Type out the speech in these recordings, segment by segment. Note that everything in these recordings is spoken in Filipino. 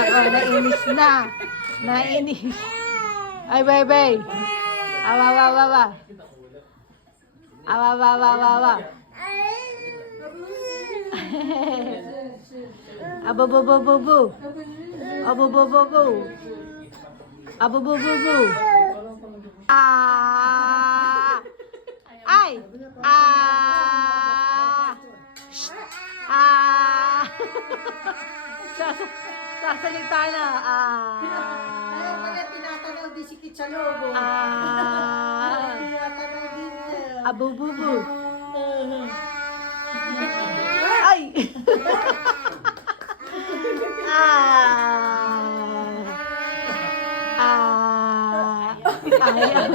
nako, nainis na. Nainis. Ay, baby. Awa, awa, awa, awa. Awa, awa, awa, awa, awa. Abo, bo, bo, bo, bo. Abo, bo, bo, bo. Abo, bo, bo, bo. Ah! Ay! Ah! Ah! Sasalita na. Ayaw ka na tinatanaw di si Kitchalobo. Tinatanaw din niya. Abububu. Ay! Ayaw.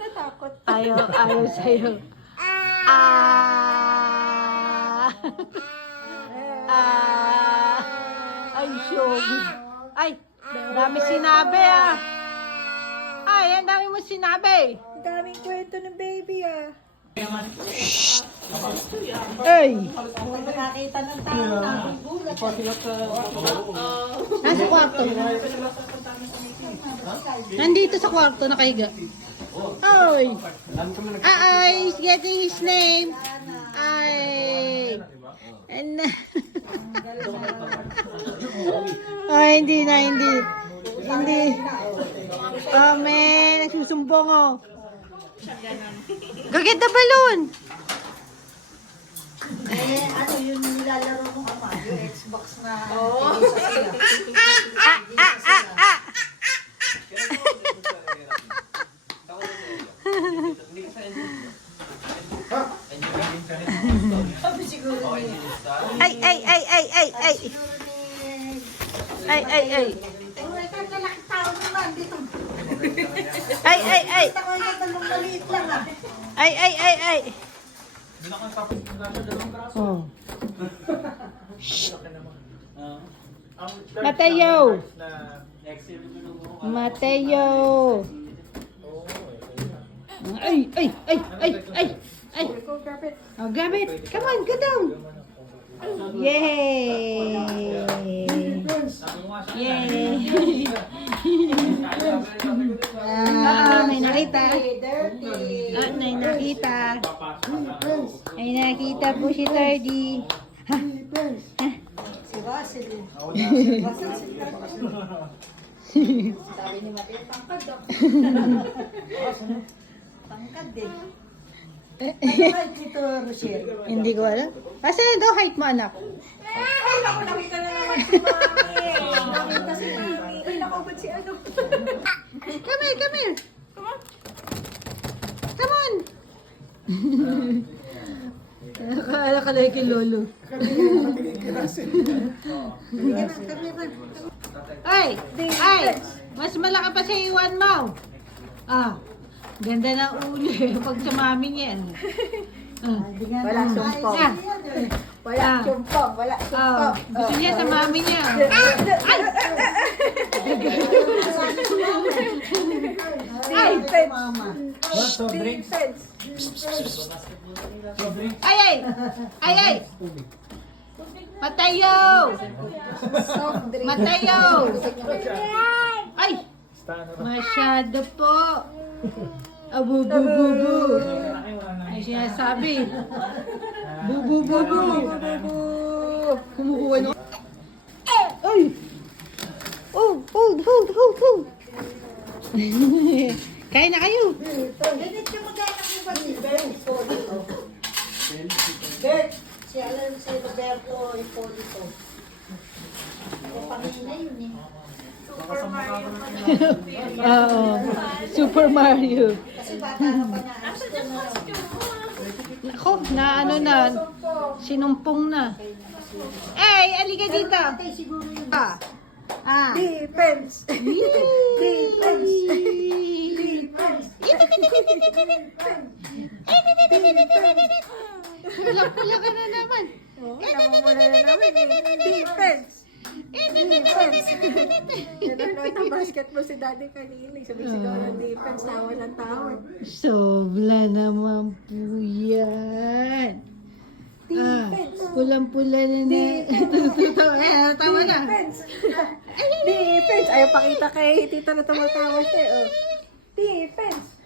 Natakot. Ayaw sa'yo. Ay, shogo. Ay, dami sinabi ah. Ay, ang dami mo sinabi. Ang daming kwento ng baby Ay! Pag nakakita ng tao, nagugulat. Nasa kwarto. Nandito sa kwarto, nakahiga. Ay! Ay, he's getting his name. Ay! And, ay, hindi na, hindi. Hindi. Oh, man, nagsusumbong oh. Go get the balloon! Ano yung nilalaro mo ama? Yung Xbox na Sabi siguro niya. Ay! Ay, kalaki tao naman dito. Ay! Kita ko yung talong maliit lang Ay! Oh. Mateo! Mateo! Ay! Oh, grab it! Come on, go down! Yay! Yay! May nakita. Dirty. May nakita. May nakita po si Tardy. Ha? Si Russell. Russell si Sabi ni Mateo, pangkad daw. Pangkad din. Ano height nito, Rochelle? Hindi ko alam. Kasi daw height mo, anak. Ay, naku, nakita na naman si Mami. Nakita si Mami. Ay, naku, ba't si ano? Come here. Come on. Akala ka lang kay Lolo. Ay! Mas malaki pa sa iwan mo. Ganda ng ulo eh. Pag sa mami niya. Wala sumpong. Wala sumpong. Wala sumpong. Gusto niya sa mami niya. Ay! Mama. Ay! Mateo! Mateo! Ay! Masyado po. Abu-bu-bu-bu. Ay sinasabi. Bu-bu-bu-bu. Kumukuha no? Ay! Hold. Kain na kayo. Ganit yung mag-anak mo ba si Berto Hipolito? Bert, si Alan si Roberto Hipolito. Pamilya yun eh. Oo. Super Mario. Kasi bata ka pa na. Ako, na ano na. Sinumpong na. Alika dito. Tatay siguro yun. Defense! Defense! Pula ka na naman. Namumula na namin eh. Defense! Nanonood ng basketball si daddy kanina. Sabi-sigaw ng defense, tawa ng tawa. Sobla naman po yan. Pulang-pula na na. Tama na. Defense! Ayaw pakita kay tita na tumatawa siya. Oh. Defense!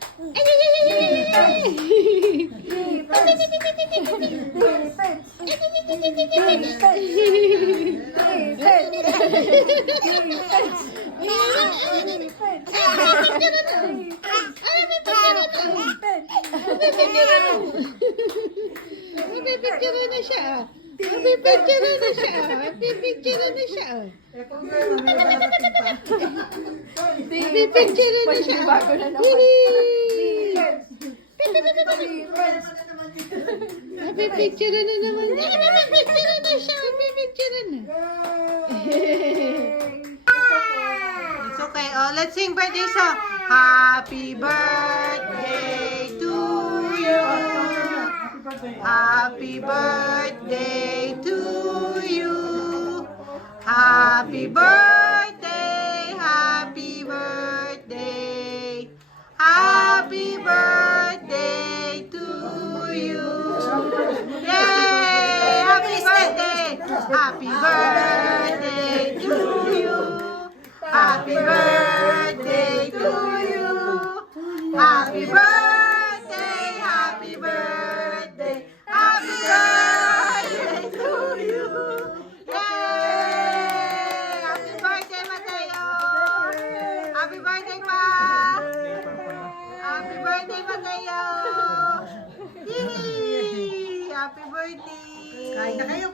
Pipicture na siya. Pipicture na siya. Pipicture na siya. Pipicture na siya. Bago na naman. Pipicture na naman. Pipicture na siya. Pipicture na. It's okay. Oh, let's sing birthday song. Happy birthday to you. Happy birthday to you. Happy birthday, happy birthday. Happy birthday to you. Yay! Happy birthday. Happy birthday to you. Happy birthday to you. Happy birthday, happy birthday. Happy birthday to you. Yay! Happy birthday, Mateo. Happy birthday, pa. Happy birthday, Mateo. Yay! Happy birthday. Kain na kayo.